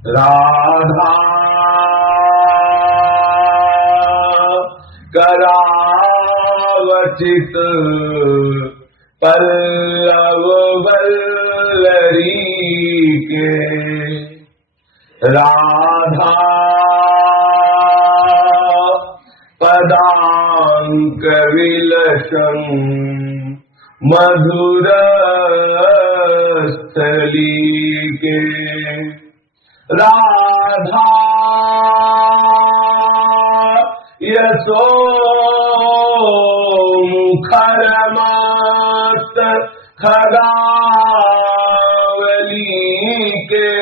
राधा करावचित पल्लव वल्लरी के। राधा पदांक विलसन् मधुर स्थली के। राधा यशो मुखर मात खगावली के।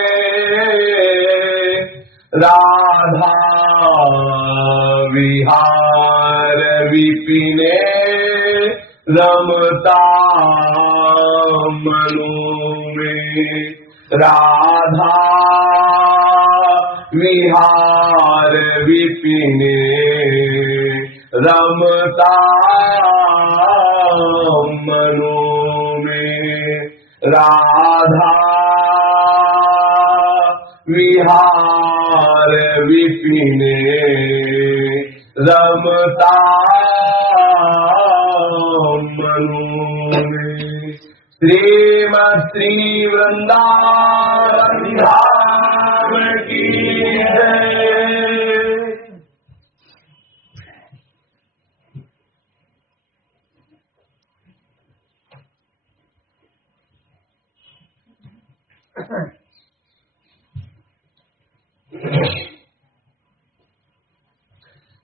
राधा विहार विपिने रमता मनो में। राधा विहार विपिने रमता मनो में। राधा विहार विपिने रमता मनो में। श्री वृंदावन धाम की जय।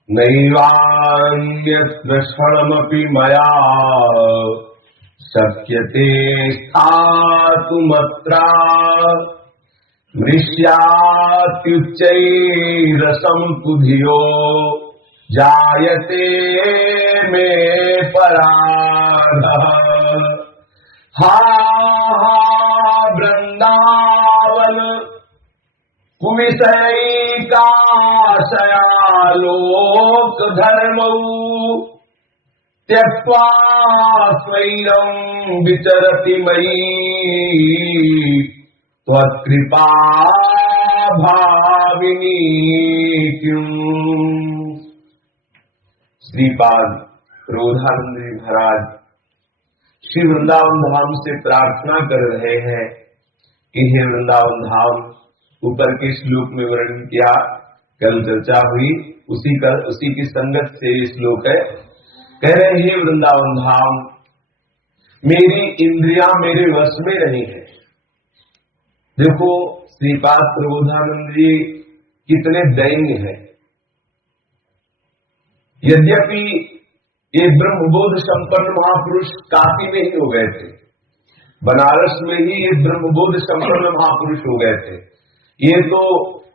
नैवान्यत्र क्षणमपि मया शक्यते स्थातुमत्र। मृष्यात्युच्चैरसंकुधियो जायते मे पराधः। हा हा वृंदावन कुविषयैकाशयालोक धर्मौ त्यक्त्वा स्वैरं विचरति मयि त्वत्कृपा भाविनी क्यों। श्रीपाद क्रोधानंद महाराज श्री वृंदावन धाम से प्रार्थना कर रहे हैं कि हे वृंदावन धाम। ऊपर के श्लोक में वर्णन किया, कल चर्चा हुई, उसी की संगत से ये श्लोक है। कह रहे हैं वृंदावन धाम, मेरी इंद्रियां मेरे वश में नहीं है। देखो श्रीपाद प्रबोधानंद जी कितने दैन्य है। यद्यपि ये ब्रह्मबोध संपन्न महापुरुष काशी में ही हो गए थे, बनारस में ही ये ब्रह्मबोध संपन्न महापुरुष हो गए थे। ये तो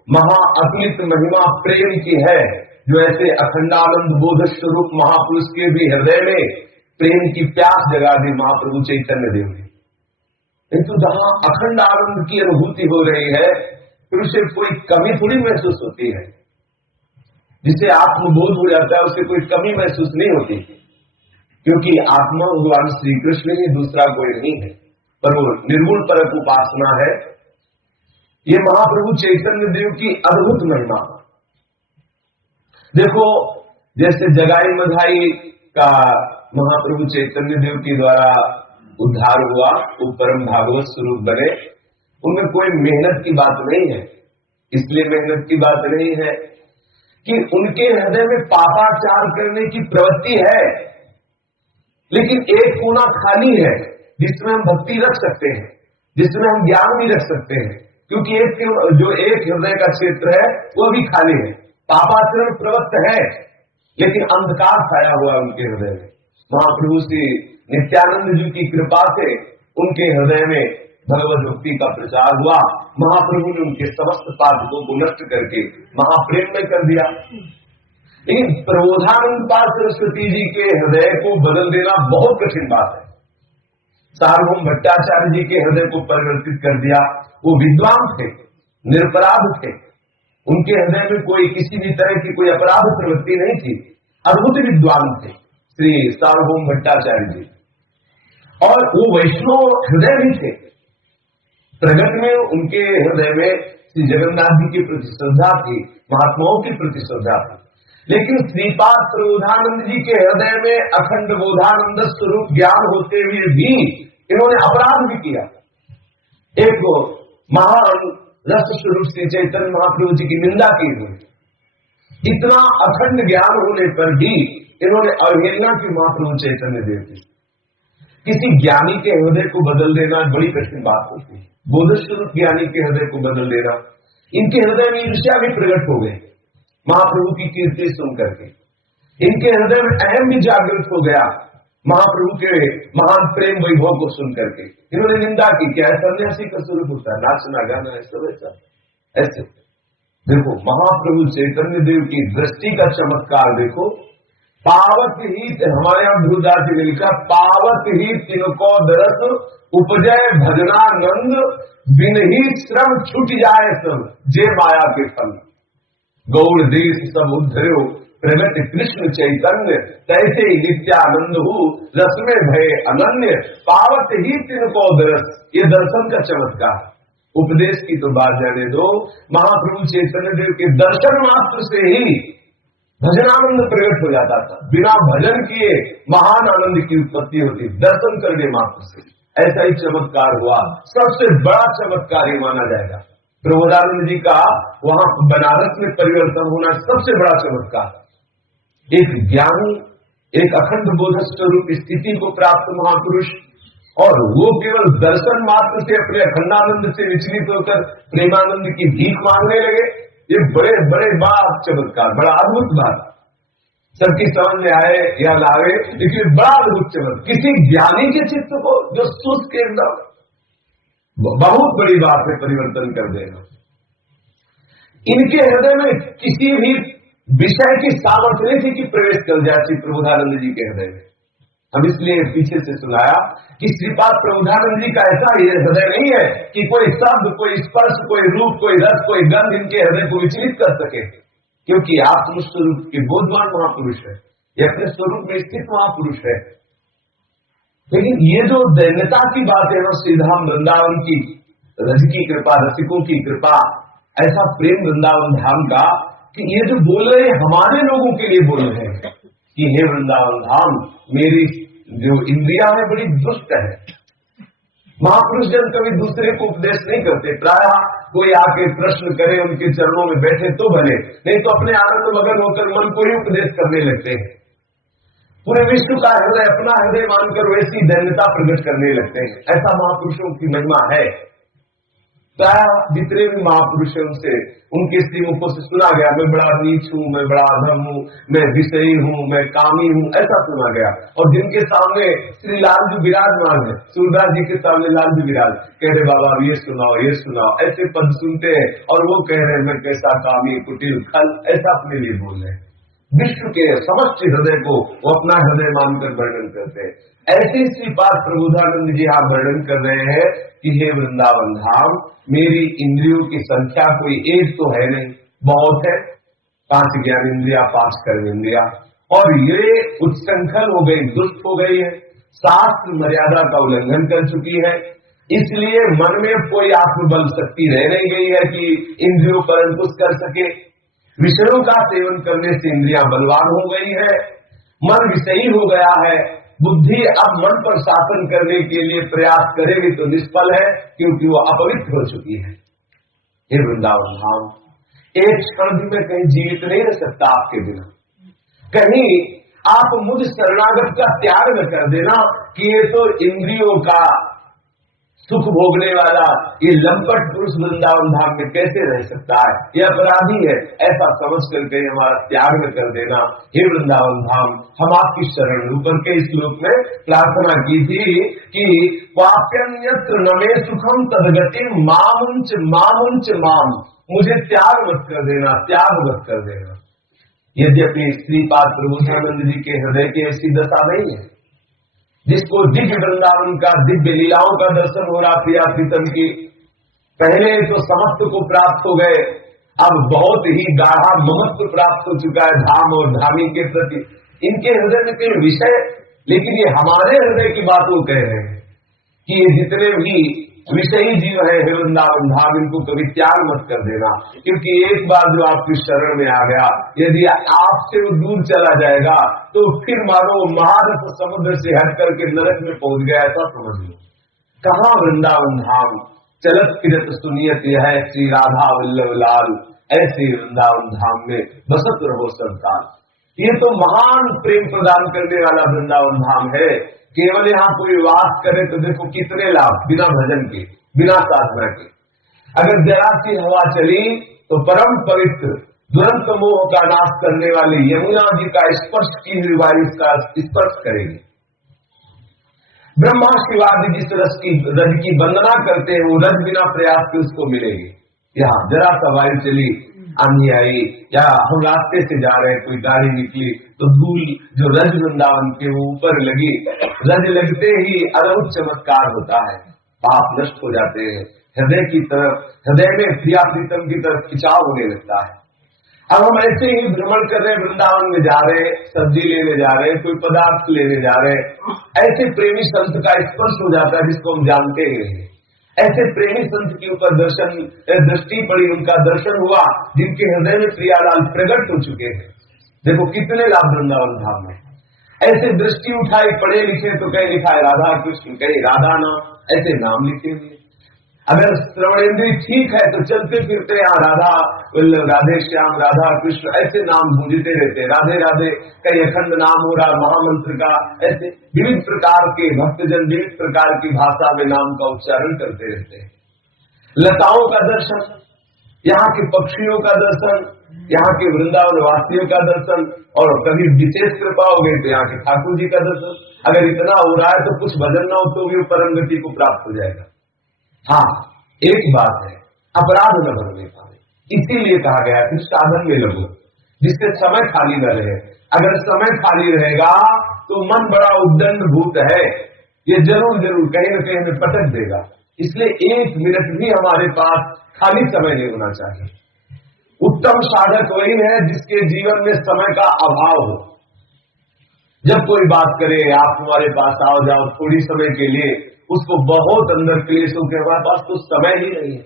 महाअतुलित महिमा प्रेम की है, जो ऐसे अखंडानंद बोध स्वरूप महापुरुष के भी हृदय में प्रेम की प्यास जगा दी महाप्रभु चैतन्य देव ने। किंतु जहां अखंड आनंद की अनुभूति हो रही है, फिर उसे कोई कमी थोड़ी महसूस होती है। जिसे आत्मबोध हो जाता है उसे कोई कमी महसूस नहीं होती, क्योंकि आत्मा भगवान श्री कृष्ण ही, दूसरा कोई नहीं है। पर वो निर्गुण परक उपासना है। ये महाप्रभु चैतन्य देव की अद्भुत महिमा। देखो जैसे जगाई मधाई का महाप्रभु चैतन्य देव के द्वारा उद्धार हुआ, वो परम भागवत स्वरूप बने, उनमें कोई मेहनत की बात नहीं है। इसलिए मेहनत की बात नहीं है कि उनके हृदय में पापाचार करने की प्रवृत्ति है, लेकिन एक कोना खाली है जिसमें हम भक्ति रख सकते हैं, जिसमें हम ज्ञान भी रख सकते हैं। क्योंकि एक हृदय का क्षेत्र है वो भी खाली है, पापाचरण प्रवृत्त है, लेकिन अंधकार छाया हुआ उनके हृदय में। महाप्रभु श्री नित्यानंद जी की कृपा से उनके हृदय में भगवत भक्ति का प्रचार हुआ। महाप्रभु ने उनके समस्त पापों को नष्ट करके महाप्रेम में कर दिया। लेकिन प्रबोधानंद पाद सरस्वती जी के हृदय को बदल देना बहुत कठिन बात है। सार्वभौम भट्टाचार्य जी के हृदय को परिवर्तित कर दिया। वो विद्वान थे, निरपराध थे, उनके हृदय में कोई किसी भी तरह की कोई अपराध प्रवृत्ति नहीं थी। अद्भुत विद्वान थे श्री सार्वभौम भट्टाचार्य जी, और वो वैष्णव हृदय भी थे। प्रगट में उनके हृदय में श्री जगन्नाथ जी के प्रति श्रद्धा थी, महात्माओं की प्रति श्रद्धा थी। लेकिन श्रीपाद प्रबोधानंद जी के हृदय में अखंड बोधानंद स्वरूप ज्ञान होते हुए भी इन्होंने अपराध भी किया। एक महान रस स्वरूप श्री चैतन्य महाप्रभु जी की निंदा की हुई। इतना अखंड ज्ञान होने पर भी इन्होंने अवहेलना की महाप्रभु चैतन्य देव की। किसी ज्ञानी के हृदय को बदल देना बड़ी कठिन बात होती है। बोधस्वरूप ज्ञानी के हृदय को बदल देना। इनके हृदय में ईर्ष्या भी प्रकट हो गई महाप्रभु की कीर्ति सुन करके। इनके हृदय में अहम भी जागृत हो गया महाप्रभु के महान प्रेम वैभव को सुन करके। इन्होंने निंदा की कि ऐसा सन्यासी का स्वरूप होता है, नाचना गाना ऐसा वैसा ऐसे। देखो महाप्रभु चैतन्य देव की दृष्टि का चमत्कार देखो। पावत ही हमारे यहाँ ध्रुवदास जी ने लिखा, पावत ही तिनको दरस उपजय भजनानंद, बिन ही श्रम छूट जाए सब जे माया के फल। गौड़ देश सब उद्धर्यो प्रगट कृष्ण चैतन्य, तैसे ही नित्यानंद हो रस में भय अनन्य। पावत ही तिनको दरस, ये दर्शन का चमत्कार। उपदेश की तो बात जाने दो, महाप्रभु चैतन्य देव के दर्शन मात्र से ही भजनानंद प्रकट हो जाता था। बिना भजन किए महान आनंद की उत्पत्ति होती, दर्शन करने मात्र से। ऐसा ही चमत्कार हुआ, सबसे बड़ा चमत्कार ही माना जाएगा प्रबोधानंद जी का वहां बनारस में परिवर्तन होना सबसे बड़ा चमत्कार। एक ज्ञानी, एक अखंड बोध स्वरूप स्थिति को प्राप्त महापुरुष, और वो केवल दर्शन मात्र से अपने अखंडानंद से विचलित होकर प्रेमानंद की भीख मांगने लगे। ये बड़े बड़े बात चमत्कार, बड़ा अद्भुत बात, सबकी समझ में आए या ना आए, लेकिन बड़ा अद्भुत चमत्कार। किसी ज्ञानी के चित्त को जो शुष्क एकदम, बहुत बड़ी बात है परिवर्तन कर देना। इनके हृदय में किसी भी विषय की सामर्थ्य नहीं थी कि प्रवेश कर जाए श्री प्रबोधानंद जी के हृदय में। हम इसलिए पीछे से सुनाया कि श्रीपाद प्रबोधानंद जी का ऐसा हृदय नहीं है कि कोई शब्द, कोई स्पर्श, कोई रूप, कोई रस, कोई गंध इनके हृदय को विचलित कर सके, क्योंकि आत्म स्वरूप के बोधवान महापुरुष है, ये अपने स्वरूप में स्थित महापुरुष है। लेकिन ये जो दैन्यता की बात है ना, श्रीधाम वृंदावन की रज की कृपा, रसिकों की कृपा, ऐसा प्रेम वृंदावन धाम का कि ये जो बोल रहे हैं हमारे लोगों के लिए बोल रहे हैं कि हे वृंदावन धाम, मेरी जो इंद्रिया है बड़ी दुष्ट है। महापुरुष जन कभी दूसरे को उपदेश नहीं करते, प्रायः कोई आके प्रश्न करे, उनके चरणों में बैठे तो भले, नहीं तो अपने आनंद मगन होकर मन को ही उपदेश करने लगते हैं। पूरे विश्व का हृदय अपना हृदय मानकर वैसी दैन्यता प्रकट करने लगते हैं। ऐसा महापुरुषों की महिमा है। प्राय जितने भी महापुरुष हैं उनसे, उनके श्रीमुखों से सुना गया, मैं बड़ा नीच हूँ, मैं बड़ा अधम हूँ, मैं विषयी हूँ, मैं कामी हूँ, ऐसा सुना गया। और जिनके सामने श्री लालजी विराजमान है, सूरदास जी के सामने लालजी विराज कह रहे बाबा ये सुनाओ, ये सुनाओ, ऐसे पद सुनते हैं और वो कह रहे हैं मैं कैसा कामी कुटिल खल, ऐसा अपने लिए बोल रहे हैं। विश्व के समस्त हृदय को वो अपना हृदय मानकर वर्णन करते हैं। ऐसे श्रीपाद प्रबोधानंद जी आप वर्णन कर रहे हैं कि हे वृंदावन धाम, मेरी इंद्रियों की संख्या कोई एक तो है नहीं, बहुत है। 5 ज्ञान इंद्रिया, 5 कर्म इंद्रिया, और ये उच्छृंखल हो गई, दुष्ट हो गई है, शास्त्र मर्यादा का उल्लंघन कर चुकी है। इसलिए मन में कोई आत्मबल शक्ति रह नहीं गई है कि इंद्रियों पर अंकुश कर सके। विषयों का सेवन करने से इंद्रियां बलवान हो गई है, मन विषयी हो गया है। बुद्धि अब मन पर शासन करने के लिए प्रयास करेगी तो निष्फल है, क्योंकि वो अपवित्र हो चुकी है। हे वृंदावन धाम, एक क्षण भी मैं कहीं जीवित नहीं रह सकता आपके बिना। कहीं आप मुझ शरणागत का त्याग न कर देना कि ये तो इंद्रियों का सुख भोगने वाला ये लंपट पुरुष वृंदावन धाम में कैसे रह सकता है, ये अपराधी है, ऐसा समझ करके हमारा त्याग न कर देना। हे वृंदावन धाम, हम आपकी शरण, ऊपर के श्लोक में प्रार्थना की थी कि वाप्यन्यत्र न मे सुखम तदगति मामुंच मामुंच माम, मुझे त्याग मत कर देना, त्याग मत कर देना। यद्यपि श्रीपाद प्रबोधानंद जी के हृदय की ऐसी दशा नहीं है, जिसको दिव्य वृंदावन का, दिव्य लीलाओं का दर्शन हो रहा प्रिया प्रीतम की। पहले तो समस्त को प्राप्त हो गए, अब बहुत ही गाढ़ा महत्व प्राप्त हो चुका है धाम और धामी के प्रति। इनके हृदय में कोई विषय, लेकिन ये हमारे हृदय की बात वो कह रहे हैं कि ये जितने भी विषयी जीव है हे वृंदावन धाम, इनको कभी त्याग मत कर देना, क्योंकि एक बार जो आपकी शरण में आ गया, यदि आपसे वो दूर चला जाएगा तो फिर मानो महारथ समुद्र से हट करके नरक में पहुंच गया, ऐसा समझ लो। कहाँ वृंदावन धाम, चलत फिरत सुनियत यह श्री राधा वल्लभ लाल, ऐसे वृंदावन धाम में बसत रहो संसार। ये तो महान प्रेम प्रदान करने वाला वृंदावन धाम है। केवल यहाँ कोई वास करे तो देखो कितने लाभ, बिना भजन के, बिना साधना के। अगर जरा सी हवा चली तो परम पवित्र दुरंत मोह का नाश करने वाली यमुना जी का स्पर्श की हुई वायु का स्पर्श करेगी। ब्रह्मा शिवादि जिस रज की वंदना करते हैं, वो रज बिना प्रयास के उसको मिलेगी। यहाँ जरा सा वायु चली, आंधी आई, या हम रास्ते से जा रहे हैं, कोई गाड़ी निकली तो धूल जो रज वृंदावन के ऊपर लगी, रज लगते ही अद्भुत चमत्कार होता है, पाप नष्ट हो जाते हैं, हृदय की तरफ, हृदय में प्रिया प्रीतम की तरफ खिंचाव होने लगता है। अब हम ऐसे ही भ्रमण कर रहे हैं, वृंदावन में जा रहे हैं, सब्जी लेने जा रहे हैं, कोई पदार्थ लेने जा रहे हैं, ऐसे प्रेमी संत का स्पर्श हो जाता है जिसको हम जानते ही नहीं। ऐसे प्रेमी संत के ऊपर दृष्टि पड़ी, उनका दर्शन हुआ, जिनके हृदय में प्रियालाल प्रकट हो चुके हैं। देखो कितने लाभ वृंदावन धाम में। ऐसे दृष्टि उठाई, पढ़े लिखे तो कहीं लिखा है राधा कृष्ण, कहीं राधा नाम, ऐसे नाम लिखे हुए। अगर श्रवणेन्द्रिय ठीक है तो चलते फिरते यहाँ राधा वल्लभ, राधे श्याम, राधा कृष्ण, ऐसे नाम गूंजते रहते, राधे राधे, कहीं अखंड नाम हो रहा, महामंत्र का, ऐसे विविध प्रकार के भक्तजन विविध प्रकार की भाषा में नाम का उच्चारण करते रहते हैं। लताओं का दर्शन, यहाँ के पक्षियों का दर्शन, यहाँ के वृंदावन वासियों का दर्शन, और कभी विशेष कृपा हो गई तो यहाँ के ठाकुर जी का दर्शन। अगर इतना हो रहा है तो कुछ भजन न हो तो भी परम गति को प्राप्त हो जाएगा। हाँ, एक बात है, अपराध न बनने पाए, इसीलिए कहा गया कि साधन में लगो, जिससे समय खाली न रहे। अगर समय खाली रहेगा तो मन बड़ा उद्दंड भूत है, ये जरूर जरूर कहीं न कहीं में पटक देगा। इसलिए एक मिनट भी हमारे पास खाली समय नहीं होना चाहिए। उत्तम साधक वही है जिसके जीवन में समय का अभाव हो। जब कोई बात करे, आप हमारे पास आओ जाओ थोड़ी समय के लिए, उसको बहुत अंदर क्लेशों के, हमारे पास तो समय ही नहीं है।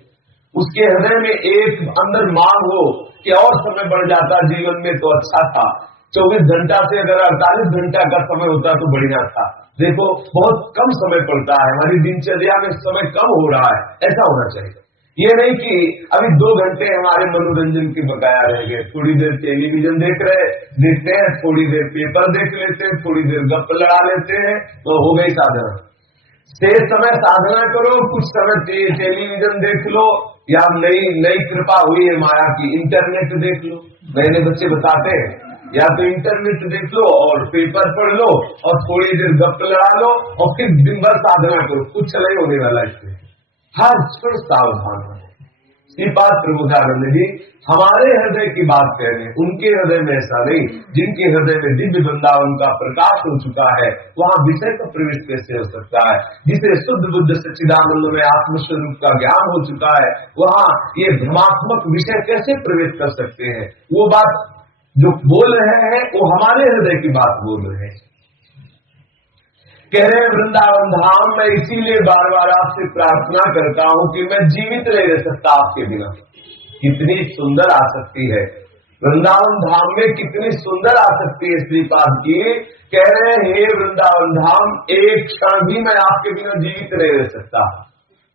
उसके हृदय में एक अंदर मांग हो कि और समय बढ़ जाता जीवन में तो अच्छा था, 24 घंटा से अगर 48 घंटा का समय होता तो बढ़िया था। देखो बहुत कम समय पड़ता है, हमारी दिनचर्या में समय कम हो रहा है, ऐसा होना चाहिए। ये नहीं कि अभी 2 घंटे हमारे मनोरंजन के बकाया रह गए, थोड़ी देर टेलीविजन देखते हैं, थोड़ी देर पेपर देख लेते हैं, थोड़ी देर गप लड़ा लेते हैं, तो हो गई साधना। शेष समय साधना करो, कुछ समय टेलीविजन देख लो, या नई कृपा हुई है माया की, इंटरनेट देख लो। नए बच्चे बताते हैं, या तो इंटरनेट देख लो और पेपर पढ़ लो और थोड़ी देर गप लड़ा लो और फिर दिन भर साधना करो, कुछ नहीं होने वाला इसमें। हर क्षण सावधान हो। श्रीपाद प्रबोधानंद जी हमारे हृदय की बात कह रहे हैं, उनके हृदय में ऐसा नहीं। जिनके हृदय में दिव्य वृंदावन का प्रकाश हो चुका है, वहाँ विषय का प्रवेश कैसे हो सकता है? जिसे शुद्ध बुद्ध सच्चिदानंद में आत्मस्वरूप का ज्ञान हो चुका है, वहाँ ये भ्रमात्मक विषय कैसे प्रवेश कर सकते हैं? वो बात जो बोल रहे हैं वो हमारे हृदय की बात बोल रहे हैं। कह रहे हैं वृंदावन धाम, मैं इसीलिए बार बार आपसे प्रार्थना करता हूँ कि मैं जीवित नहीं रह सकता आपके बिना। कितनी सुंदर आसक्ति है वृंदावन धाम में, कितनी सुंदर आसक्ति है श्रीपाद की। कह रहे हैं हे वृंदावन धाम, एक क्षण भी मैं आपके बिना जीवित नहीं रह सकता।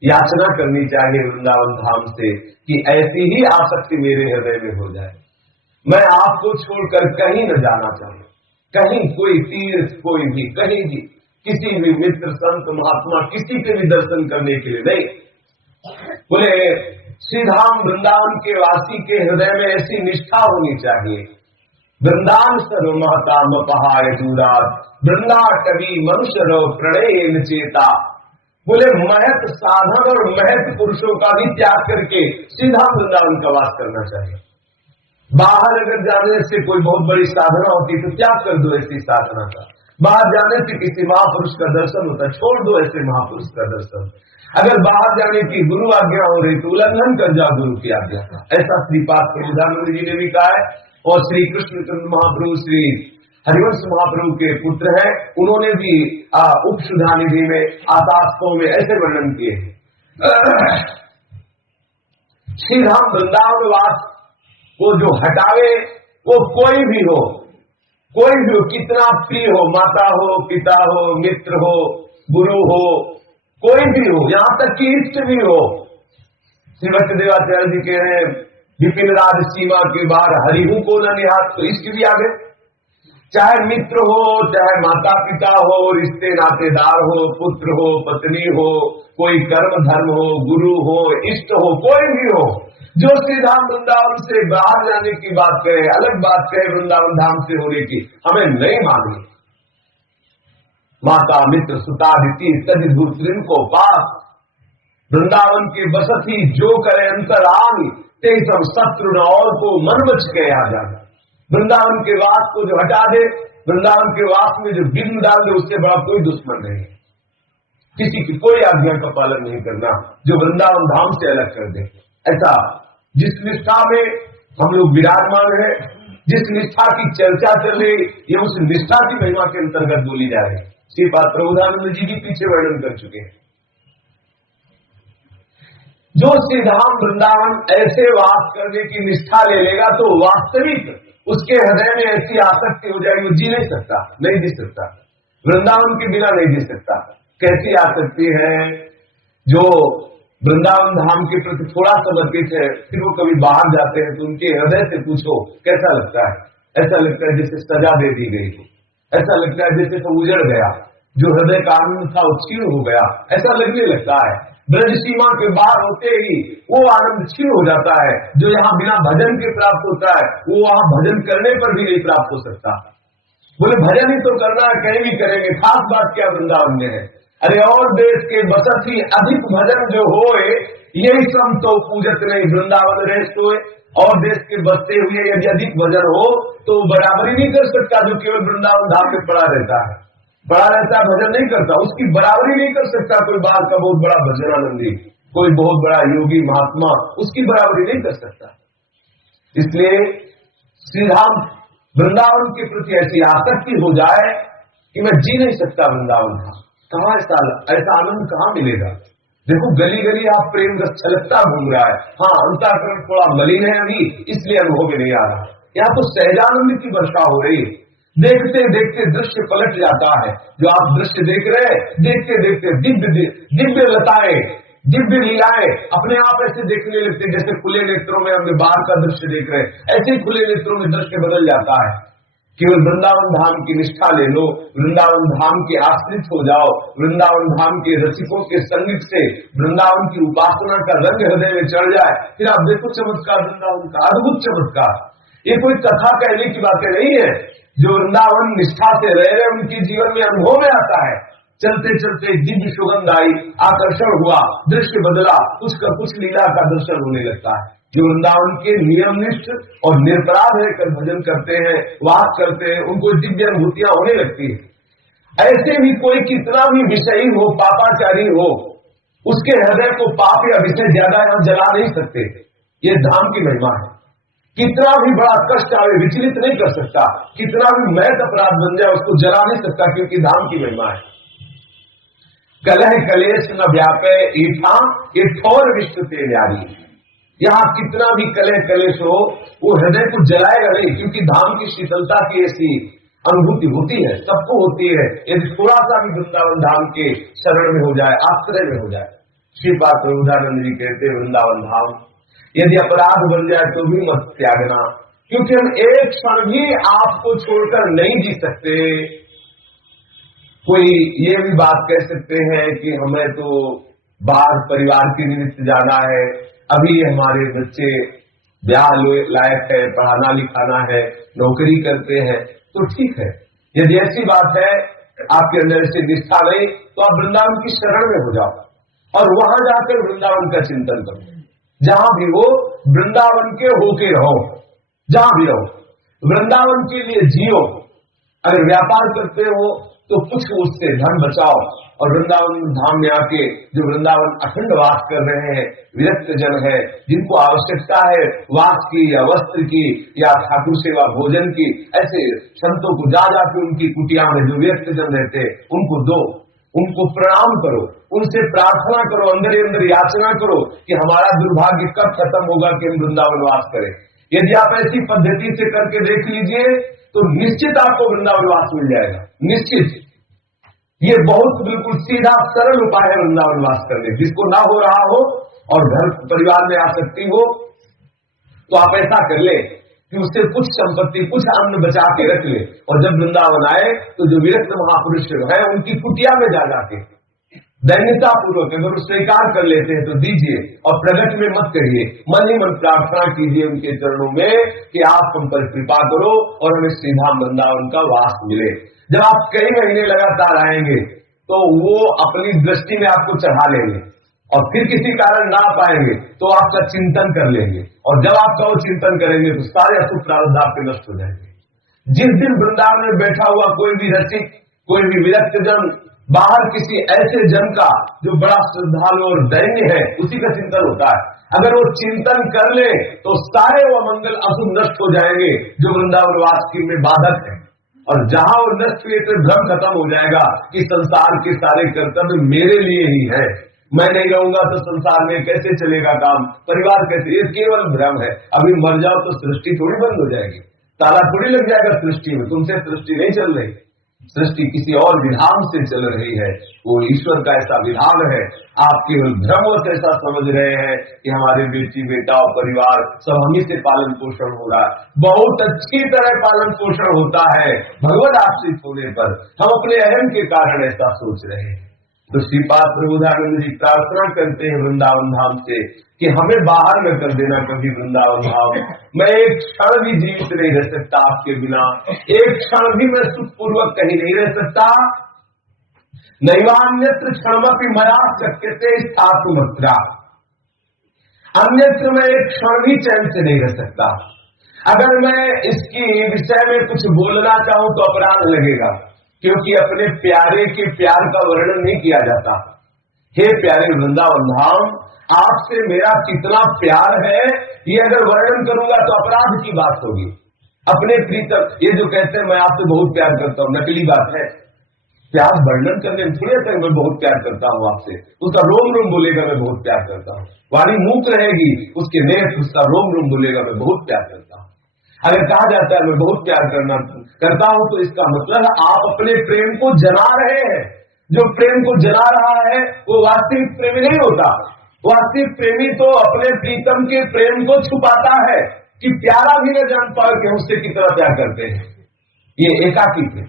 याचना करनी चाहिए वृंदावन धाम से कि ऐसी ही आसक्ति मेरे हृदय में हो जाए। मैं आपको छोड़कर कहीं न जाना चाहूँ, कहीं कोई तीर्थ, कोई भी, कहीं भी, किसी भी मित्र संत महात्मा किसी के भी दर्शन करने के लिए नहीं। बोले श्रीधाम वृंदावन के वासी के हृदय में ऐसी निष्ठा होनी चाहिए। वृंदावन सर्व महताम पहाड़ दूरात, वृंदा कवि मनुष्य रो प्रणय चेता। बोले महत साधन और महत पुरुषों का भी त्याग करके श्रीधाम वृंदावन का वास करना चाहिए। बाहर अगर जाने से कोई बहुत बड़ी साधना होती तो त्याग कर दो ऐसी साधना का। बाहर जाने से किसी महापुरुष का दर्शन होता, छोड़ दो ऐसे महापुरुष का दर्शन। अगर बाहर जाने की गुरु आज्ञा हो रही तो उल्लंघन कर जाओ गुरु की आज्ञा का। ऐसा श्रीपाद प्रबोधानंद जी ने भी कहा है। और श्री कृष्ण चंद्र महाप्रभु, श्री हरिवंश महाप्रभु के पुत्र हैं, उन्होंने भी उपसुधानिधि में, आशास्तों में ऐसे वर्णन किए हैं श्री राम वृंदावन वास को जो हटावे, वो कोई भी हो, कितना प्रिय हो, माता हो, पिता हो, मित्र हो, गुरु हो, कोई भी हो, यहां तक कि इष्ट भी हो। श्री भक्तदेवाचार्य जी कह रहे हैं, विपिन राज सीमा के बाहर हरिहु को न निहार, तो इष्ट भी आ गए। चाहे मित्र हो, चाहे माता पिता हो, रिश्ते नातेदार हो, पुत्र हो, पत्नी हो, कोई कर्म धर्म हो, गुरु हो, इष्ट हो, कोई भी हो, जो श्री धाम वृंदावन से बाहर जाने की बात कहे, अलग बात कहे वृंदावन धाम से होने की, हमें नहीं माननी। माता मित्र सुतादिति तज धूतृन को पास, वृंदावन के बसती जो करे अंतरांग, ते सब शत्रु न और को मन बच के आ जाना। वृंदावन के वास को जो हटा दे, वृंदावन के वास में जो विघ्न डाल दे, उससे बड़ा कोई दुश्मन नहीं। किसी की कोई आज्ञा का पालन नहीं करना जो वृंदावन धाम से अलग कर दे। ऐसा जिस निष्ठा में हम लोग विराजमान है, जिस निष्ठा की चर्चा चल रही, ये उस निष्ठा की महिमा के अंतर्गत बोली जा रही है। श्रीपाद प्रभुदानंद जी भी पीछे वर्णन कर चुके हैं। जो श्री धाम वृंदावन ऐसे वास करने की निष्ठा ले लेगा, तो वास्तविक उसके हृदय में ऐसी आसक्ति हो जाएगी, वो जी नहीं सकता, नहीं जी सकता, वृंदावन के बिना नहीं जी सकता। कैसी आसक्ति है? जो वृंदावन धाम के प्रति थोड़ा समर्पित है, फिर वो कभी बाहर जाते हैं तो उनके हृदय से पूछो कैसा लगता है। ऐसा लगता है जैसे सजा दे दी गई हो, ऐसा लगता है जैसे सब उजड़ गया, जो हृदय का आनंद था वो क्षीण हो गया, ऐसा लगने लगता है। ब्रज सीमा के बाहर होते ही वो आनंद क्षीण हो जाता है, जो यहाँ बिना भजन के प्राप्त होता है, वो वहां भजन करने पर भी नहीं प्राप्त हो सकता। बोले भजन ही तो करना है, कहीं भी करेंगे, खास बात क्या वृंदावन में है? अरे और देश के बसत ही अधिक भजन जो होए, यही सम तो पूजत नहीं वृंदावन रेस्ट होए। और देश के बसते हुए यदि अधिक भजन हो तो बराबरी नहीं कर सकता जो केवल वृंदावन धाम में पड़ा रहता है, भजन नहीं करता, उसकी बराबरी नहीं कर सकता कोई बाहर का बहुत बड़ा भजनानंदी, कोई बहुत बड़ा योगी महात्मा, उसकी बराबरी नहीं कर सकता। इसलिए श्री धाम वृंदावन के प्रति ऐसी आसक्ति हो जाए कि मैं जी नहीं सकता वृंदावन धाम। कहाँ ऐसा आनंद कहाँ मिलेगा? देखो गली गली आप प्रेम रस छलकता घूम रहा है। हाँ, अंतःकरण थोड़ा मलिन है अभी, इसलिए अनुभव में नहीं आ रहा। यहाँ तो सहजानंद की वर्षा हो रही है। देखते देखते दृश्य पलट जाता है। जो आप दृश्य देख रहे हैं, देखते देखते दिव्य लताएं, दिव्य लीलाएं अपने आप ऐसे देखने लगते, जैसे खुले नेत्रों में हमने बाहर का दृश्य देख रहे हैं, ऐसे ही खुले नेत्रों में दृश्य बदल जाता है। केवल वृंदावन धाम की निष्ठा ले लो, वृंदावन धाम के आश्रित हो जाओ, वृंदावन धाम के रसिकों के संगीत से वृंदावन की उपासना का रंग हृदय में चढ़ जाए, फिर आप देखो चमत्कार, वृंदावन का अद्भुत चमत्कार। ये कोई कथा कहने की बातें नहीं है। जो वृंदावन निष्ठा से रह रहे उनके जीवन में अनुभव में आता है। चलते चलते दिव्य सुगंध आई, आकर्षण हुआ, दृश्य बदला, कुछ लीला का दर्शन होने लगता है। जो वृंदावन के नियमनिष्ठ और निरपराध रहकर भजन करते हैं, वास करते हैं, उनको दिव्य अनुभूतियां होने लगती है। ऐसे भी कोई कितना भी विषयी हो, पापाचारी हो, उसके हृदय को पाप या विषय ज्यादा यहाँ जला नहीं सकते। ये धाम की महिमा है। कितना भी बड़ा कष्ट आवे विचलित नहीं कर सकता, कितना भी महत अपराध बन जाए उसको जला नहीं सकता, क्योंकि धाम की महिमा है। कलह कलेश न व्यापे ईठा ये ठोर विश्व ते न्यारी। यहाँ कितना भी कलह कलेश हो वो हृदय को जलाएगा नहीं, क्योंकि धाम की शीतलता की ऐसी अनुभूति होती है, सबको होती है। यदि थोड़ा सा भी वृंदावन धाम के शरण में हो जाए, आश्रय में हो जाए। श्रीपाद प्रभुदानंद जी कहते वृंदावन धाम यदि अपराध बन जाए तो भी मत त्यागना, क्योंकि हम एक क्षण भी आपको छोड़कर नहीं जी सकते। कोई ये भी बात कह सकते हैं कि हमें तो बाहर परिवार के निमित्त जाना है, अभी हमारे बच्चे ब्याह लायक है, पढ़ाना लिखाना है, नौकरी करते हैं, तो ठीक है। यदि ऐसी बात है, आपके अंदर से निष्ठा नहीं, तो आप वृंदावन की शरण में हो जाओ और वहां जाकर वृंदावन का चिंतन करो। जहां भी हो वृंदावन के होके रहो, जहां भी रहो वृंदावन के लिए जियो। अगर व्यापार करते हो तो कुछ उससे धन बचाओ, और वृंदावन धाम में आके जो वृंदावन अखंड वास कर रहे हैं, विरक्त जन है, जिनको आवश्यकता है वास की या वस्त्र की या ठाकुर सेवा भोजन की, ऐसे संतों को जा जाके उनकी कुटिया में जो विरक्त जन रहते उनको दो। उनको प्रणाम करो, उनसे प्रार्थना करो, अंदर ही अंदर याचना करो कि हमारा दुर्भाग्य कब खत्म होगा कि हम वृंदावन वास करें। यदि आप ऐसी पद्धति से करके देख लीजिए तो निश्चित आपको वृंदावन वास मिल जाएगा, निश्चित। ये बहुत बिल्कुल सीधा सरल उपाय है वृंदावन वास करने। जिसको ना हो रहा हो और घर परिवार में आसक्ति हो तो आप ऐसा कर ले कि उससे कुछ संपत्ति, कुछ अन्न बचा के रख ले, और जब वृंदावन आए तो जो विरक्त महापुरुष है उनकी कुटिया में जा जाके दैन्यता पूर्वक अगर स्वीकार कर लेते हैं तो दीजिए, और प्रगट में मत करिए, मन ही मन प्रार्थना कीजिए उनके चरणों में कि आप हम पर कृपा करो और हमें सीधा वृंदावन का वास मिले। जब आप कई महीने लगातार आएंगे तो वो अपनी दृष्टि में आपको चढ़ा लेंगे, और फिर किसी कारण ना पाएंगे तो आपका चिंतन कर लेंगे, और जब आपका वो चिंतन करेंगे तो सारे अशुभ प्रारब्ध आपके नष्ट हो जाएंगे। जिस दिन वृंदावन में बैठा हुआ कोई भी रसिक, कोई भी विरक्त जन बाहर किसी ऐसे जन का जो बड़ा श्रद्धालु और दैन्य है उसी का चिंतन होता है, अगर वो चिंतन कर ले तो सारे वो मंगल अशुभ नष्ट हो जाएंगे जो वृंदावन वास की में बाधक है। और जहां वो नष्ट हुए तो भ्रम खत्म हो जाएगा कि संसार के सारे कर्तव्य मेरे लिए ही है, मैं नहीं रहूंगा तो संसार में कैसे चलेगा काम, परिवार कैसे, ये केवल भ्रम है। अभी मर जाओ तो सृष्टि थोड़ी बंद हो जाएगी, ताला थोड़ी लग जाएगा सृष्टि में, तुमसे सृष्टि नहीं चल रही, सृष्टि किसी और विधान से चल रही है, वो ईश्वर का ऐसा विधान है। आप केवल भ्रमवश ऐसा समझ रहे हैं कि हमारे बेटी बेटा और परिवार सब हम ही से पालन पोषण हो रहा है। बहुत अच्छी तरह पालन पोषण होता है भगवत आश्रित होने पर, हम अपने अहम के कारण ऐसा सोच रहे हैं। तो श्रीपाद प्रबोधानंद जी प्रार्थना करते हैं वृंदावन धाम से कि हमें बाहर न कर देना कभी वृंदावन धाम। मैं एक क्षण भी जीवित नहीं रह सकता आपके बिना, एक क्षण भी मैं सुखपूर्वक कहीं नहीं रह सकता। नैवान्यत्र क्षणमपि मया शक्यते स्थातुमत्र, अन्यत्र मैं एक क्षण भी चैन से नहीं रह सकता। अगर मैं इसकी विषय में कुछ बोलना चाहूं तो अपराध लगेगा, क्योंकि अपने प्यारे के प्यार का वर्णन नहीं किया जाता। हे प्यारे वृंदावन धाम, आपसे मेरा कितना प्यार है ये अगर वर्णन करूंगा तो अपराध की बात होगी। अपने प्रीतम, ये जो कहते हैं मैं आपसे बहुत प्यार करता हूं, नकली बात है। प्यार वर्णन करने में थोड़े से मैं बहुत प्यार करता हूं आपसे, उसका रोम रोम बोलेगा मैं बहुत प्यार करता हूं, वाणी मूक रहेगी उसके नेत्र उसका रोम रोम बोलेगा मैं बहुत प्यार करता हूं। अगर कहा जाता है मैं बहुत प्यार करता हूं तो इसका मतलब आप अपने प्रेम को जना रहे हैं। जो प्रेम को जना रहा है वो वास्तविक प्रेमी नहीं होता। वास्तविक प्रेमी तो अपने प्रीतम के प्रेम को छुपाता है कि प्यारा भी न जान पाए कि उससे कितना प्यार करते हैं। ये एकाकी थे।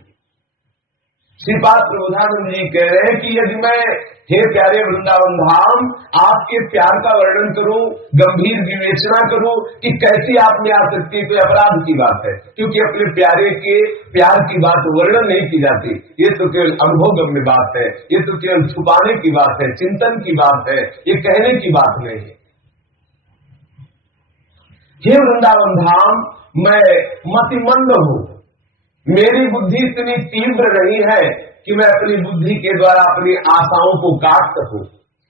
श्रीपाद प्रबोधानंद जी कह रहे हैं कि यदि मैं, हे प्यारे वृंदावन धाम, आपके प्यार का वर्णन करूं, गंभीर विवेचना करूं कि कैसी आप में आ सकती है, कोई अपराध की बात है, क्योंकि अपने प्यारे के प्यार की बात वर्णन नहीं की जाती। ये तो केवल अनुभवगम्य बात है, ये तो केवल छुपाने की बात है, चिंतन की बात है, ये कहने की बात नहीं है। हे वृंदावन धाम, मैं मतिमंद हूं, मेरी बुद्धि इतनी तीव्र नहीं है कि मैं अपनी बुद्धि के द्वारा अपनी आशाओं को काट सकूं।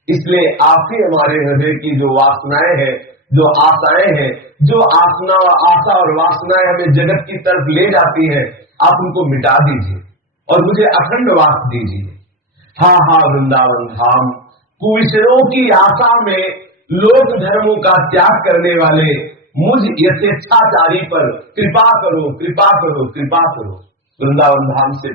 इसलिए आप ही हमारे हृदय की जो वासनाएं हैं, जो आशाएं हैं, जो आशा और वासनाएं हमें जगत की तरफ ले जाती हैं, आप उनको मिटा दीजिए और मुझे अखंड वास दीजिए। हाँ वृंदावन धाम, कुविषयों की आशा में लोक धर्मों का त्याग करने वाले मुझ यथेच्छाचारी पर कृपा करो, कृपा करो, कृपा करो। वृंदावन धाम से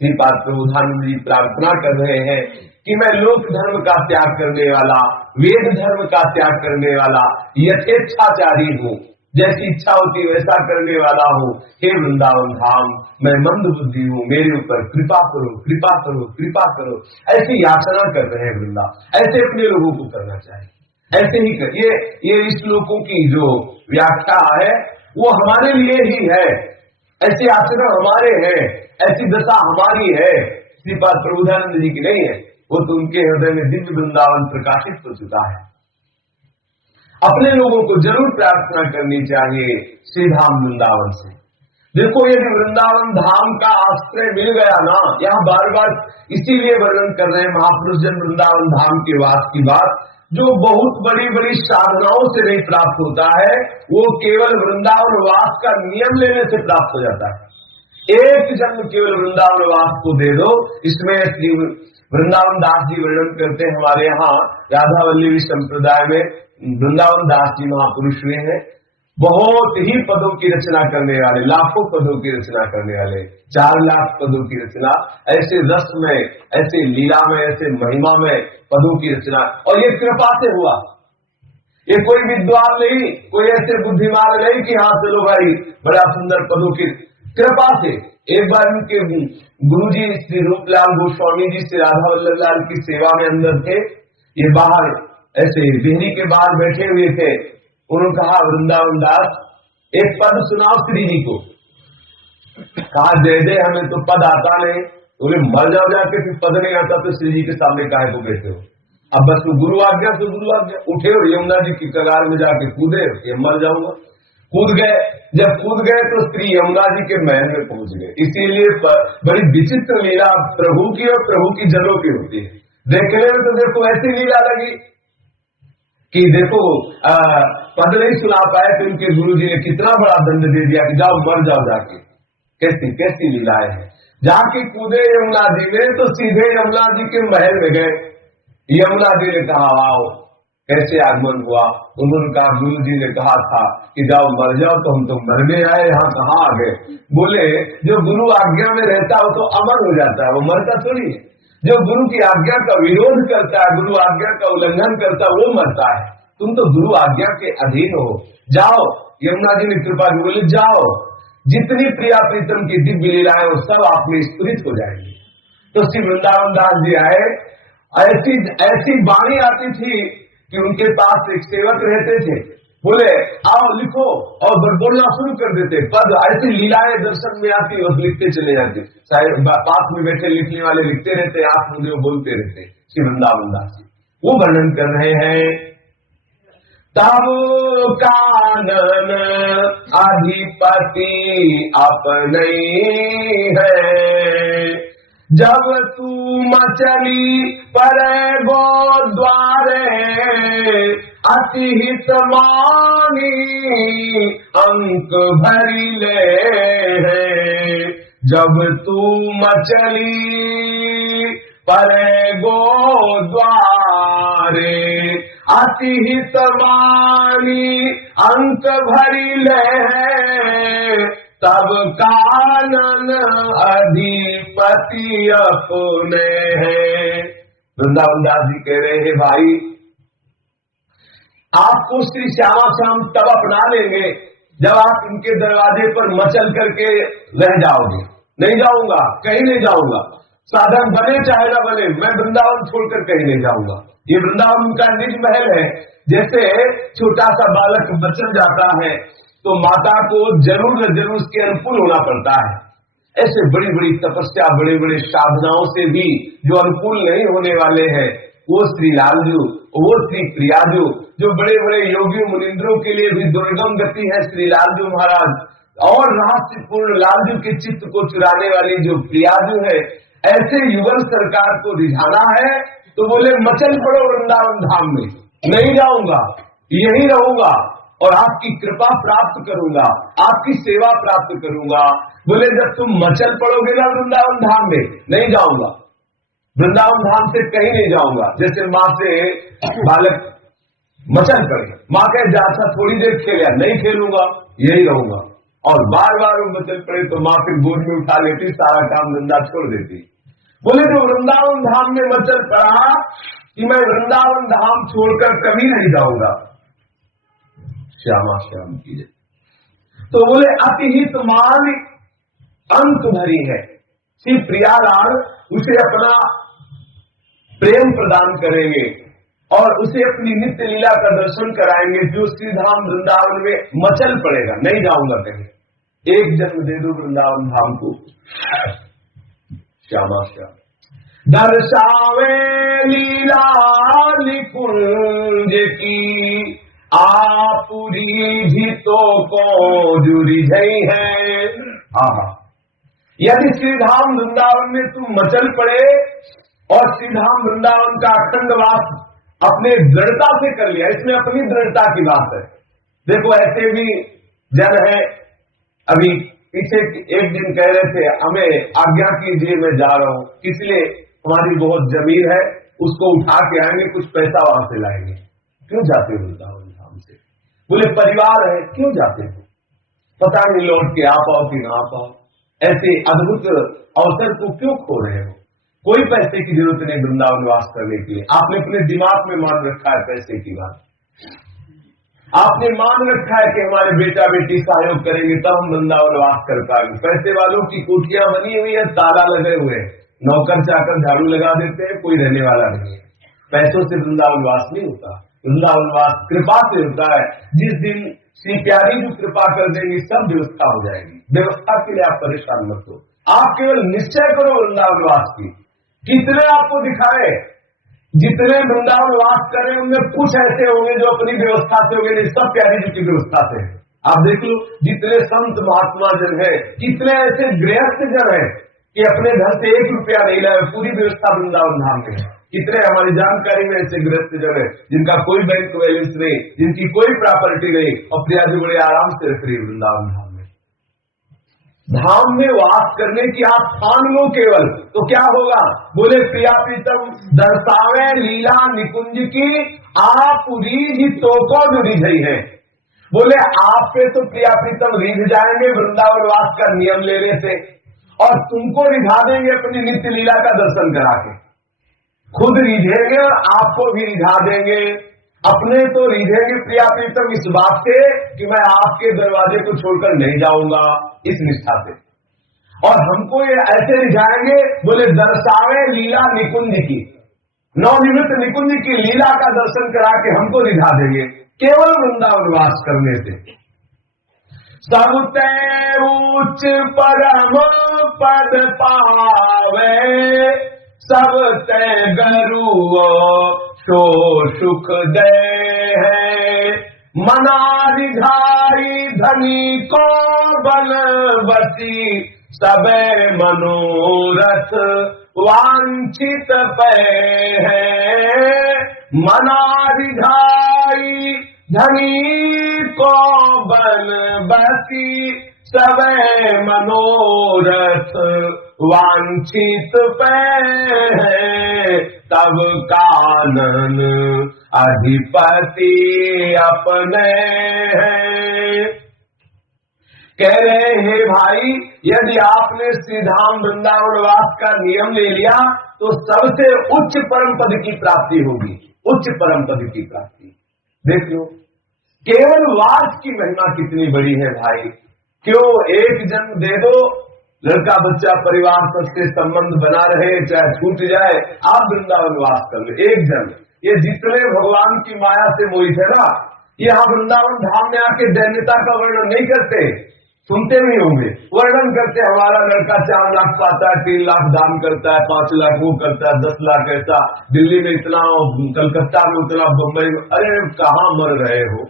श्रीपाद प्रबोधानंद जी प्रार्थना कर रहे हैं कि मैं लोक धर्म का त्याग करने वाला, वेद धर्म का त्याग करने वाला यथेच्छाचारी हूँ, जैसी इच्छा होती वैसा करने वाला हूँ। हे वृंदावन धाम, मैं मंद बुद्धि हूँ, मेरे ऊपर कृपा करो, कृपा करो, कृपा करो। ऐसी याचना कर रहे हैं वृंदा, ऐसे अपने लोगों को करना चाहिए, ऐसे ही कर। ये इस श्लोकों की जो व्याख्या है वो हमारे लिए ही है, ऐसे आचरण हमारे हैं, ऐसी दशा हमारी है, श्रीपाद प्रबोधानंद जी की नहीं है। वो तो उनके हृदय में दिव्य वृंदावन प्रकाशित हो चुका है। अपने लोगों को जरूर प्रार्थना करनी चाहिए श्रीधाम वृंदावन से। देखो, यदि वृंदावन धाम का आश्रय मिल गया ना, यहाँ बार बार इसीलिए वर्णन कर रहे हैं महापुरुष जन वृंदावन धाम के वास की बात, जो बहुत बड़ी बड़ी साधनाओं से नहीं प्राप्त होता है, वो केवल वृंदावन वास का नियम लेने से प्राप्त हो जाता है। एक जन्म केवल वृंदावन वास को दे दो। इसमें श्री वृंदावन दास जी वर्णन करते हैं, हमारे यहाँ राधा वल्लभी संप्रदाय में वृंदावन दास जी महापुरुष हुए हैं, बहुत ही पदों की रचना करने वाले, लाखों पदों की रचना करने वाले, 4 लाख पदों की रचना, ऐसे रस में, ऐसे लीला में, ऐसे महिमा में पदों की रचना। और ये कृपा से हुआ, ये कोई विद्वान नहीं, कोई ऐसे बुद्धिमान नहीं कि हाँ चलो भाई बड़ा सुंदर पदों की, कृपा से। एक बार उनके गुरुजी श्री रूपलाल गोस्वामी जी से राधा वल्लभ लाल की सेवा में अंदर थे, ये बाहर ऐसे देहरी के बाहर बैठे हुए थे। उन्होंने कहा वृंदावन दास एक पद सुनाओ श्री जी को। कहा दे दे, हमें तो पद आता नहीं। बोले मर जाओ जाके, फिर पद नहीं आता तो श्री जी के सामने काहे को बैठे हो। अब बस गुरु आज्ञा तो गुरु आज्ञा। उठे और यमुना जी की कगार में जाके कूदे, ये मर जाऊंगा। कूद गए, जब कूद गए तो श्री यमुना जी के महल में पहुंच गए। इसीलिए बड़ी विचित्र लीला प्रभु की और प्रभु की जनों की होती है। देखने में तो देखो ऐसी लीला लगी कि देखो पद नहीं सुना पाए तो उनके गुरु जी ने कितना बड़ा दंड दे दिया कि जाओ मर जाओ जाके। कैसी कैसी लीलाएं हैं। जाके कूदे यमुना जी में तो सीधे यमुना जी के महल में गए। यमुना जी ने कहा आओ, कैसे आगमन हुआ। उन्होंने कहा गुरु जी ने कहा था कि जाओ मर जाओ, तो हम तो मरने आए, यहाँ कहाँ आ गए। बोले जो गुरु आज्ञा में रहता है वो तो अमर हो जाता है, वो मरता थोड़ी है। जो गुरु की आज्ञा का विरोध करता है, गुरु आज्ञा का उल्लंघन करता है, वो मरता है। तुम तो गुरु आज्ञा के अधीन हो, जाओ। यमुना जी ने कृपा की बोले जाओ, जितनी प्रिया प्रीतम की दिव्य लीलाएं वो सब आप में स्फुरित हो जाएंगी। तो श्री वृंदावन दास जी आए, ऐसी ऐसी वाणी आती थी कि उनके पास एक सेवक रहते थे, बोले आओ लिखो, और बोलना शुरू कर देते पद। ऐसी लीलाएं दर्शन में आती और लिखते चले जाते। पास में बैठे लिखने वाले लिखते रहते, आप मुझे बोलते रहते। श्री वृंदावन दास जी वो वर्णन कर रहे हैं। तब कानन अधिपति अपने है, जब तू मचली पर गो द्वारे, अति हित मानी अंक भरी ले है। जब तू मचली पर गो द्वारे, अति हित मानी अंक भरी ले है। तब कानन अधिपति अपने है। वृंदावन दास जी कह रहे हैं भाई आपको श्री श्यामा श्याम तब अपना लेंगे जब आप इनके दरवाजे पर मचल करके रह जाओगे। नहीं जाऊंगा, कहीं नहीं जाऊंगा, साधन बने चाहे ना बने, मैं वृंदावन छोड़कर कहीं नहीं जाऊंगा। ये वृंदावन का निज महल है। जैसे छोटा सा बालक बचन जाता है तो माता को जरूर न जरूर उसके अनुकूल होना पड़ता है। ऐसे बड़ी बड़ी तपस्या, बड़े बड़े साधनाओं से भी जो अनुकूल नहीं होने वाले हैं, वो श्री लालजू, वो श्री प्रियाजू, जो बड़े बड़े योगियों मुनिंद्रों के लिए भी दुर्गम गति है श्री लालजू महाराज, और रहस्यपूर्ण लालजू के चित्त को चुराने वाली जो प्रियाजू है, ऐसे युगल सरकार को रिझाना है तो बोले मचल पड़ो वृंदावन धाम में। नहीं जाऊंगा, यही रहूंगा और आपकी कृपा प्राप्त करूंगा, आपकी सेवा प्राप्त करूंगा। बोले जब तुम मचल पड़ोगे ना वृंदावन धाम में, नहीं जाऊंगा, वृंदावन धाम से कहीं नहीं जाऊंगा। जैसे माँ से बालक मचल पड़े, माँ कहे जाता थोड़ी देर खेला, नहीं खेलूंगा, यही रहूंगा, और बार बार वो मचल पड़े तो माँ फिर गोद में उठा लेती, सारा काम धंधा छोड़ देती। बोले जो वृंदावन धाम में मचल पड़ा कि मैं वृंदावन धाम छोड़कर कभी नहीं जाऊंगा। श्यामा श्याम की जय। तो बोले अतिहित मान अंक भरी है। श्री प्रियालाल उसे अपना प्रेम प्रदान करेंगे और उसे अपनी नित्य लीला का दर्शन कराएंगे, जो श्री धाम वृंदावन में मचल पड़ेगा। नहीं जाऊंगा कहीं, एक जन्म दे दो वृंदावन धाम को। श्यामा श्याम दर्शावे लीला निकुंज की, आपुरी भीतों को जुड़ी गई है। आहा, यदि श्रीधाम वृंदावन में तुम मचल पड़े और श्रीधाम वृंदावन का अखंड वास अपने दृढ़ता से कर लिया, इसमें अपनी दृढ़ता की बात है। देखो ऐसे भी जन है, अभी पीछे एक दिन कह रहे थे हमें आज्ञा कीजिए मैं जा रहा हूँ, इसलिए हमारी बहुत जमीन है उसको उठा के आएंगे, कुछ पैसा वहां से लाएंगे। क्यों जाते हो वृंदावन धाम से? बोले परिवार है। क्यों जाते हो? पता नहीं लौट के आ पाओ कि ना आ पाओ। ऐसे अद्भुत अवसर को क्यों खो रहे हो? कोई पैसे की जरूरत नहीं वृंदावन वास करने के लिए। आपने अपने दिमाग में मान रखा है पैसे की बात, आपने मान रखा है कि हमारे बेटा बेटी सहयोग करेंगे तब हम वृंदावन वास कर पाएंगे। पैसे वालों की कुटियां बनी हुई है, ताला लगे हुए हैं, नौकर चाकर झाड़ू लगा देते हैं, कोई रहने वाला नहीं है। पैसों से वृंदावन वास नहीं होता। वृंदावन वास कृपा से होता है। जिस दिन श्री प्यारी जो कृपा कर देंगी सब व्यवस्था हो जाएगी। व्यवस्था के लिए आप परेशान मत हो, आप केवल निश्चय करो वृंदावन वास की। कितने आपको दिखाए, जितने वृंदावन वास कर रहे हैं उनमें कुछ ऐसे होंगे जो अपनी व्यवस्था से होंगे, नहीं सब प्यारी जी की व्यवस्था से है। आप देख लो जितने संत महात्मा जन है, कितने ऐसे गृहस्थ जन है कि अपने घर से 1 रुपया नहीं लाए, पूरी व्यवस्था वृंदावन धाम में है। कितने हमारी जानकारी में ऐसे गृहस्थ जन है जिनका कोई बैंक बैलेंस नहीं, जिनकी कोई प्रॉपर्टी नहीं, और प्रिया जी बड़े आराम से रख रही है वृंदावन धाम में। धाम में वास करने की आप ठान लो केवल, तो क्या होगा? बोले प्रिया प्रीतम दर्शावे लीला निकुंज की, आप रीझ तो को रिझई है। बोले आप पे तो प्रिया प्रीतम रिझ जाएंगे वृंदावन वास का नियम लेने से, और तुमको रिझा देंगे अपनी नित्य लीला का दर्शन करा के। खुद रिझेंगे और आपको भी रिझा देंगे। अपने तो रिझेंगे प्रिया प्रीतम इस बात से कि मैं आपके दरवाजे को छोड़कर नहीं जाऊंगा, इस निष्ठा से, और हमको ये ऐसे रिझाएंगे, बोले दर्शावे लीला निकुंज की, नवनिवृत्त निकुंज की लीला का दर्शन करा के हमको रिझा देंगे केवल वृंदावन वास करने से। सब ते उच्च परम पद पावे, सब ते गरुओ सो सुख दे है। मना रिझाई धनी को बल बसी, सबे मनोरथ वांछित पे है। मना रिझाई धनी को बल बसी, सबे मनोरथ वांछित पे है। तब कानन अधिपति अपने हैं। कह रहे हैं भाई, यदि आपने श्रीधाम वृंदावन वास का नियम ले लिया तो सबसे उच्च परम पद की प्राप्ति होगी, उच्च परम पद की प्राप्ति। देख लो केवल वास की महिमा कितनी बड़ी है भाई। क्यों एक जन्म दे दो, लड़का बच्चा परिवार सबसे संबंध बना रहे, चाहे छूट जाए, आप वृंदावन वास कर लो एक जन्म। ये जितने भगवान की माया से मोहित है ना, ये यहाँ वृंदावन धाम में आके दैन्यता का वर्णन नहीं करते, सुनते भी होंगे, वर्णन करते हमारा लड़का 4 लाख पाता है, 3 लाख दान करता है, 5 लाख वो करता है, 10 लाख ऐसा, दिल्ली में इतना, कलकत्ता में उतना, बम्बई में। अरे कहाँ मर रहे हो,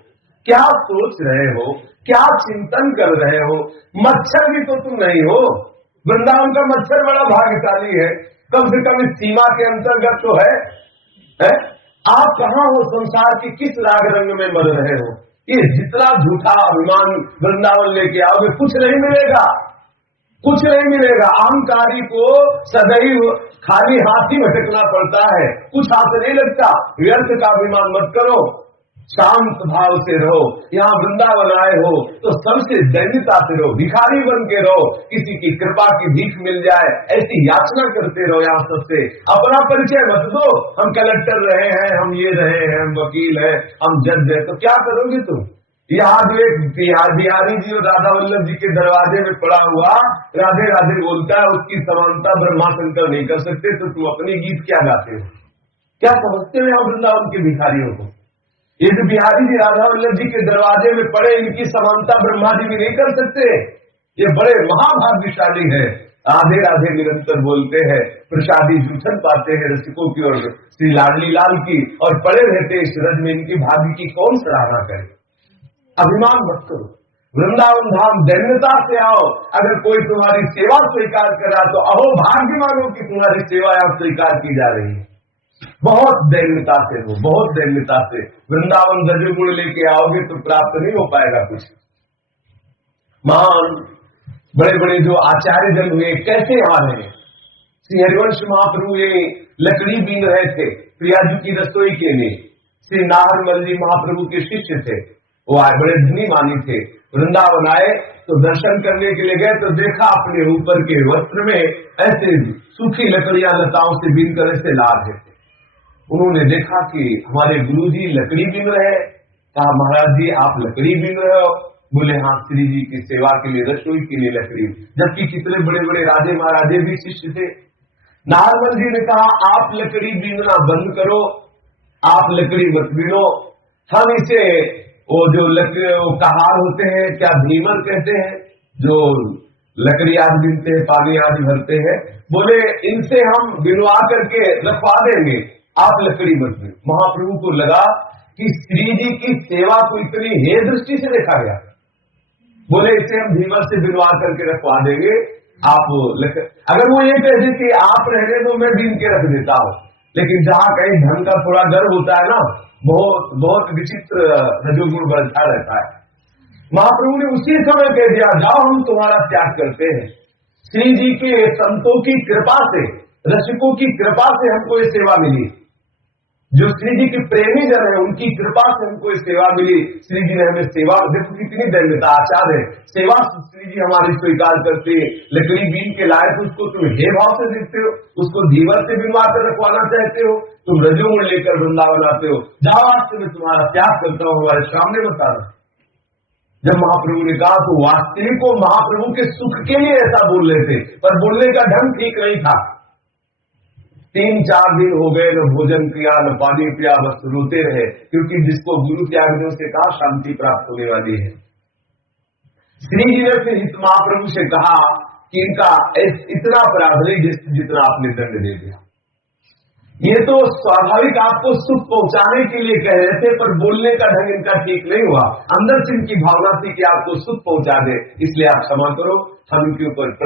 क्या सोच रहे हो, क्या चिंतन कर रहे हो? मच्छर भी तो तुम नहीं हो। वृंदावन का मच्छर बड़ा भाग्यशाली है, कम से कम इस सीमा के अंतर्गत तो है? आप कहाँ हो? संसार की किस राग रंग में मर रहे हो? ये जितना झूठा अभिमान वृंदावन लेके आओगे कुछ नहीं मिलेगा, कुछ नहीं मिलेगा। अहंकारी को सदैव खाली हाथ ही भटकना पड़ता है, कुछ हाथ नहीं लगता। व्यर्थ का अभिमान मत करो, शांत भाव से रहो। यहाँ वृंदावन आए हो तो सबसे दैन्यता से रहो, भिखारी बन के रहो, किसी की कृपा की भीख मिल जाए ऐसी याचना करते रहो। यहाँ सबसे अपना परिचय मत दो, हम कलेक्टर रहे हैं, हम ये रहे हैं, हम वकील हैं, हम जज है, तो क्या करोगे तुम? यहाँ जो एक बिहारी जी और राधा वल्लभ जी के दरवाजे में पड़ा हुआ राधे राधे बोलता है, उसकी समानता ब्रह्मा शंकर नहीं कर सकते, तो तुम अपनी गीत क्या गाते हो? क्या समझते हो यहाँ वृंदावन के भिखारियों को? ये जो बिहारी जी राधा वल्लभ जी के दरवाजे में पड़े, इनकी समानता ब्रह्मा जी भी नहीं कर सकते। ये बड़े महाभाग्यशाली हैं, राधे राधे निरंतर बोलते हैं, प्रसादी जूठन पाते हैं रसिकों की और श्री लाडली लाल की, और पड़े रहते इस रज में। इनकी भाग्य की कौन सराहना करे? अभिमान मत करो, वृंदावन धाम दैन्यता से आओ। अगर कोई तुम्हारी सेवा स्वीकार करा तो अहो भाग्य मानो कि तुम्हारी सेवा यहाँ स्वीकार की जा रही है। बहुत दैन्यता से हो, बहुत दैन्यता से। वृंदावन रजोगुण लेके आओगे तो प्राप्त नहीं हो पाएगा कुछ। महान बड़े बड़े जो आचार्य जन हुए कैसे आ रहे हैं। श्री हरिवंश महाप्रभु ये लकड़ी बीन रहे थे प्रियाजू की रसोई के लिए। श्री नाहरमल जी महाप्रभु के शिष्य थे, वो आए बड़े धनी मानी थे। वृंदावन आए तो दर्शन करने के लिए गए तो देखा अपने ऊपर के वस्त्र में ऐसे सूखी लकड़ियां लताओं से बीन कर ऐसे ला रहे थे। उन्होंने देखा कि हमारे गुरुजी लकड़ी बीन रहे हैं। कहा महाराज जी आप लकड़ी बीन रहे हो? बोले हाँ श्री जी की सेवा के लिए रसोई के लिए लकड़ी। जबकि कितने बड़े बड़े राजे महाराजे भी शिष्य थे। नाहरमल जी ने कहा आप लकड़ी बीनना बंद करो, आप लकड़ी मत बीनो, हम इसे वो जो वो कहार होते हैं क्या भीमर कहते हैं जो लकड़ी आज बीनते हैं पानी आज भरते हैं, बोले इनसे हम बिनवा करके रखवा देंगे, आप लकड़ी मत बीनो। महाप्रभु को लगा कि श्री जी की सेवा को इतनी हे दृष्टि से देखा गया। बोले इसे हम भीमर से बिनवा करके रखवा देंगे, आप अगर वो ये कहते कि आप रहने दो मैं बीन के रख देता हूं, लेकिन जहां कहीं धन का थोड़ा डर होता है ना, बहुत बहुत विचित्र रजोगुण बढ़ता रहता है। महाप्रभु ने उसी समय कह दिया जाओ हम तुम्हारा त्याग करते हैं। श्री जी के संतों की कृपा से, रसिकों की कृपा से हमको ये सेवा मिली। जो श्री जी के प्रेमी जन है उनकी कृपा से हमको ये सेवा मिली। श्री जी ने हमें सेवा, देखो कितनी दैन्यता आचार है, सेवा श्री जी हमारी स्वीकार करते। लकड़ी बीन के लाए तो उसको तुम हे भाव से देखते हो, उसको धीवर से बिनवा कर रखवाना चाहते हो, तुम रजोगुण लेकर वृंदावन आते हो। जाओ आज से मैं तुम्हारा त्याग करता हूं, हमारे सामने बता रहा। जब महाप्रभु ने कहा तो वास्तविक को महाप्रभु के सुख के लिए ऐसा बोल रहे थे, पर बोलने का ढंग ठीक नहीं था। 3-4 दिन हो गए न भोजन किया न पानी पिया, बस रोते रहे, क्योंकि जिसको गुरु त्यागने से कहा शांति प्राप्त होने वाली है। श्री जी ने फिर महाप्रभु से कहा कि इनका इतना अपराध नहीं जितना आपने दंड दे दिया। ये तो स्वाभाविक आपको सुख पहुंचाने के लिए कह रहे थे, पर बोलने का ढंग इनका ठीक नहीं हुआ। अंदर से इनकी भावना थी कि आपको सुख पहुंचा दे, इसलिए आप क्षमा करो, हम इनके ऊपर